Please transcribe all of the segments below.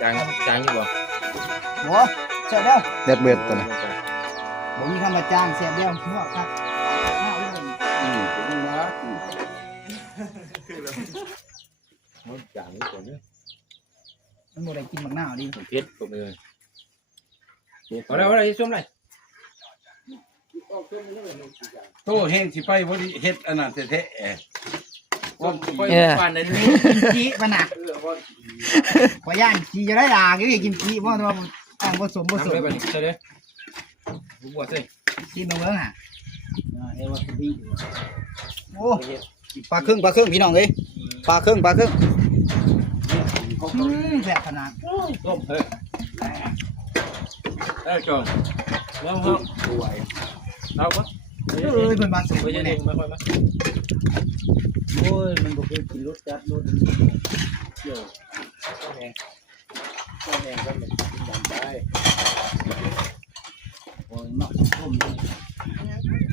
จางอยู่บ่บ่เสียบเดียว เด็ดเบิดตัวนี้ บ่มีคำว่าจ้างเสียบเดียวหัวครับหน้าอุ้ย มันจางอยู่ตัวนี้ มันบ่ได้กินบักหน้าวดิ มันเผ็ดตัวเลยเอาแล้วที่ส้มเลย โตเฮงสิไปบ่ได้เฮ็ดอันนั้นแท้ๆว่าไป ปานนั้น กินขี้ปะน่ะขอย่านขี้จะได้ด่าก็กินขี้เพราะว่าตั้งผสม น้ำเลยบ่นี่ใช่เลยบุบวใส่ กินตรงเบิ่งอ่ะเอวาคุบีโอ้ปลาครึ่งพี่น้องเอ้ยปลาครึ่งแซ่บขนาด ต้มเฮ้ยจองแล้วฮะเอาปะ เอ้ยเพิ่นมาสูง ไปยังไงมาค่อยมา โอ้ยมันบ่เคยกินรสจัดรสเกี่ยว แรงก็มันดำได้ โอ้ยมักต้ม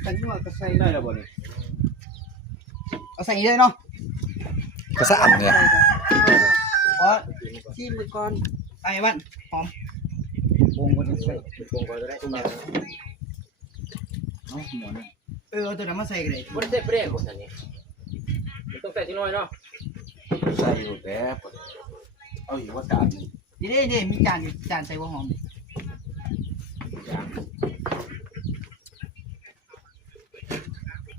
กันนัวก็ใส่ ได้แล้วบ่นี่ เอาใส่เลยเนาะ ก็สะอาดเนี่ย เพราะชิมไปก่อนไอ้บ้านหอมวงบ่ได้ใส่ ปรุงก่อนก็ได้มา เอาหมอนี่เอาตัวนั้นมาใส่ก็ได้ บ่ได้ใส่เปรี้ยวคนนี้มันต้องใส่ที่น้อยเนาะ ใส่อยู่แบบเอาอยู่ว่าจานนึง นี่มีจานอยู่จานใส่หัวหอม จาง